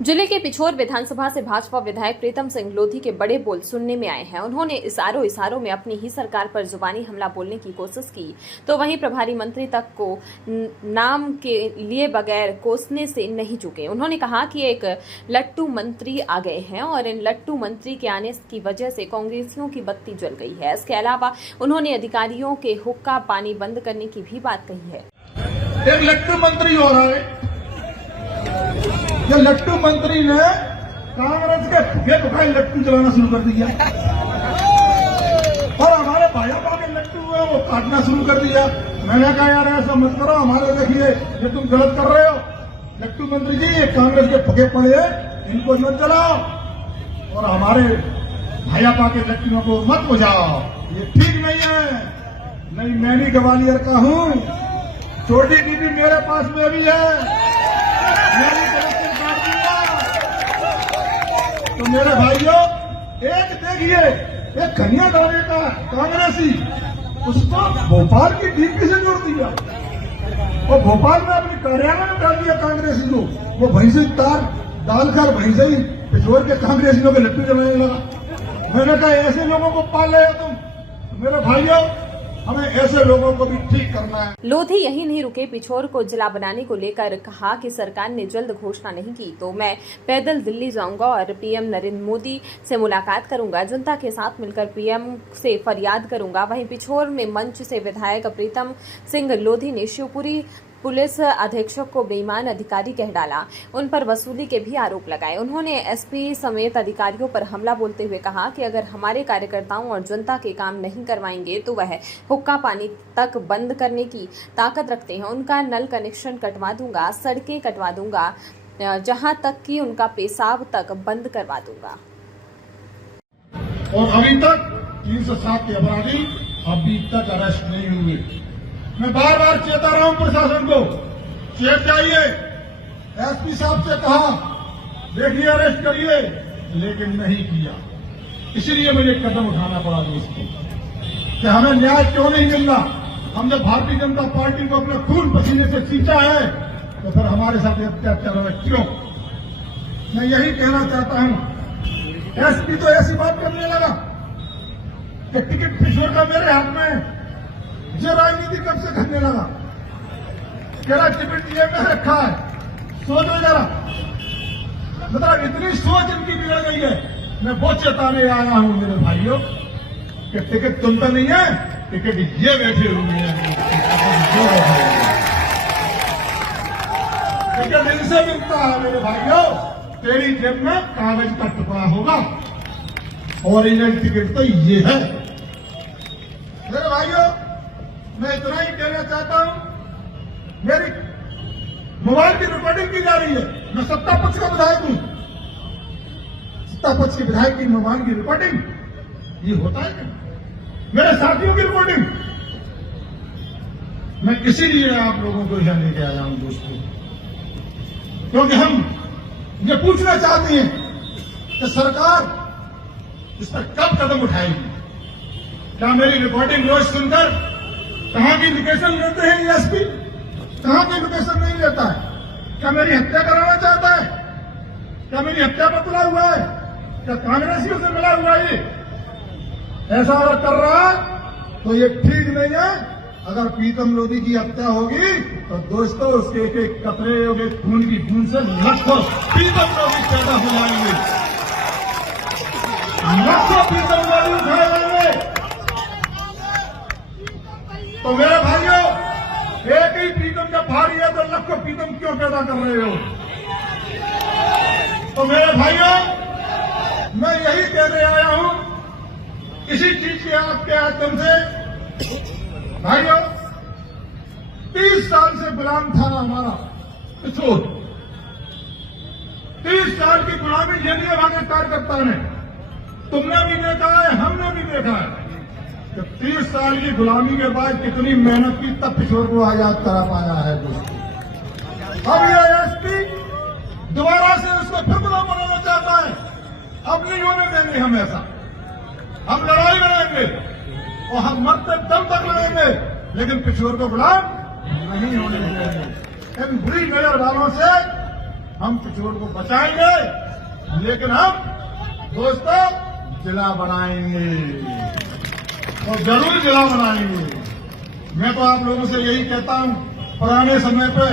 जिले के पिछोर विधानसभा से भाजपा विधायक प्रीतम सिंह लोधी के बड़े बोल सुनने में आए हैं। उन्होंने इशारों में अपनी ही सरकार पर जुबानी हमला बोलने की कोशिश की, तो वहीं प्रभारी मंत्री तक को नाम के लिए बगैर कोसने से नहीं चुके। उन्होंने कहा कि एक लट्टू मंत्री आ गए हैं और इन लट्टू मंत्री के आने की वजह से कांग्रेसियों की बत्ती जल गई है। इसके अलावा उन्होंने अधिकारियों के हुक्का पानी बंद करने की भी बात कही है। एक लट्टू मंत्री हो रहा है, ये लट्टू मंत्री ने कांग्रेस के फुके फुकाई लट्टू चलाना शुरू कर दिया और हमारे भाजपा के लट्टू है वो काटना शुरू कर दिया। मैंने कहा यार ऐसा मत करो, हमारे देखिए ये तुम गलत कर रहे हो। लट्टू मंत्री जी ये कांग्रेस के फुके पड़े हैं, इनको मत चलाओ और हमारे भाजपा के लट्टुओं को मत बुझाओ, ये ठीक नहीं है। नहीं, मैं भी ग्वालियर का हूँ, छोटी दीदी मेरे पास में भी है, तो मेरे भाइयों एक देखिए, एक खनिया गाने का कांग्रेसी उसको भोपाल की डीपी से जोड़ दिया और भोपाल में अपने कार्यालय में डाल दिया कांग्रेसी को। वो भैंसे तार डालकर भैंसे ही पिछोर के कांग्रेसियों के लट्टू जमाने लगा। मैंने कहा ऐसे लोगों को पाल रहे हो तुम। मेरे भाइयों हमें ऐसे लोगों को भी ठीक करना है। लोधी यही नहीं रुके, पिछोर को जिला बनाने को लेकर कहा कि सरकार ने जल्द घोषणा नहीं की तो मैं पैदल दिल्ली जाऊंगा और पीएम नरेंद्र मोदी से मुलाकात करूंगा, जनता के साथ मिलकर पीएम से फरियाद करूंगा। वहीं पिछोर में मंच से विधायक प्रीतम सिंह लोधी ने शिवपुरी पुलिस अधीक्षक को बेईमान अधिकारी कह डाला, उन पर वसूली के भी आरोप लगाए। उन्होंने एसपी समेत अधिकारियों पर हमला बोलते हुए कहा कि अगर हमारे कार्यकर्ताओं और जनता के काम नहीं करवाएंगे तो वह हुक्का पानी तक बंद करने की ताकत रखते हैं। उनका नल कनेक्शन कटवा दूंगा, सड़कें कटवा दूंगा, जहां तक कि उनका पेशाब तक बंद करवा दूंगा। और अभी तक 307 के अपराधी अभी तक अरेस्ट नहीं हुए। मैं बार बार चेता रहा हूं प्रशासन को, चेत जाइए, एसपी साहब से कहा देखिए अरेस्ट करिए, लेकिन नहीं किया। इसलिए मुझे कदम उठाना पड़ा दोस्तों कि हमें न्याय क्यों नहीं मिल रहा। हमने भारतीय जनता पार्टी को अपने खून पसीने से सींचा है तो फिर हमारे साथ अत्याचार है क्यों? मैं यही कहना चाहता हूं। एसपी तो ऐसी बात करने लगा कि टिकट पिछोर का मेरे हाथ में है, ये राजनीति कब से करने लगा? कह रहा टिकट ये में रखा है, सोचो जरा, मतलब इतनी सोच इनकी बिगड़ गई है। मैं वो चेताने आया हूं मेरे भाइयों कि टिकट तुम तो नहीं है, टिकट ये बैठे हुए हैं, टिकट इनसे मिलता है मेरे भाइयों। तेरी जेब में कागज का टुकड़ा होगा, ओरिजिनल टिकट तो ये है। मेरे भाइयों मैं इतना ही कहना चाहता हूं, मेरी मोबाइल की रिकॉर्डिंग की जा रही है। मैं सत्ता पक्ष का विधायक हूं, सत्ता पक्ष के विधायक की मोबाइल की रिकॉर्डिंग ये होता है क्या? मेरे साथियों की रिकॉर्डिंग। मैं इसीलिए आप लोगों को यहां लेके आया हूं दोस्तों, क्योंकि हम ये पूछना चाहते हैं कि सरकार इस पर कब कदम उठाएगी। क्या मेरी रिकॉर्डिंग रोज सुनकर कहां की लोकेशन लेते हैं एसपी, कहां की लोकेशन नहीं लेता है? क्या मेरी हत्या कराना चाहता है? क्या मेरी हत्या पर तुला हुआ है? क्या कांग्रेसियों से मिला हुआ है? ऐसा अगर कर रहा है तो ये ठीक नहीं है। अगर प्रीतम लोधी की हत्या होगी तो दोस्तों उसके एक एक कतरे और एक खून की बूंद से लाखों प्रीतम लोधी पैदा हो जाएंगे, लाखों प्रीतम लोधी उठाए जाएंगे। तो मेरे भाइयों एक ही प्रीतम का भारी है तो लाखों प्रीतम क्यों पैदा कर रहे हो? तो मेरे भाइयों मैं यही कहने आया हूं, इसी चीज के आपके माध्यम से भाइयों 30 साल से गुलाम था हमारा पिछोर। 30 साल की गुलामी झेली हमारे कार्यकर्ता ने, तुमने भी देखा है, हमने भी देखा है। 30 साल की गुलामी के बाद कितनी मेहनत की तब पिछोर को आजाद करा पाया है दोस्तों। अब ये एसपी दोबारा से उसको फिर गुलाम बनाना चाहता है। अब नहीं होने देंगे हम ऐसा, हम लड़ाई लड़ेंगे और हम मरते दम तक लड़ेंगे, लेकिन पिछोर को गुलाम नहीं होने देंगे। इन बुरी नजर वालों से हम पिछोड़ को बचाएंगे, लेकिन हम दोस्तों जिला बनाएंगे और जरूर जिला बनाएंगे। मैं तो आप लोगों से यही कहता हूं, पुराने समय पे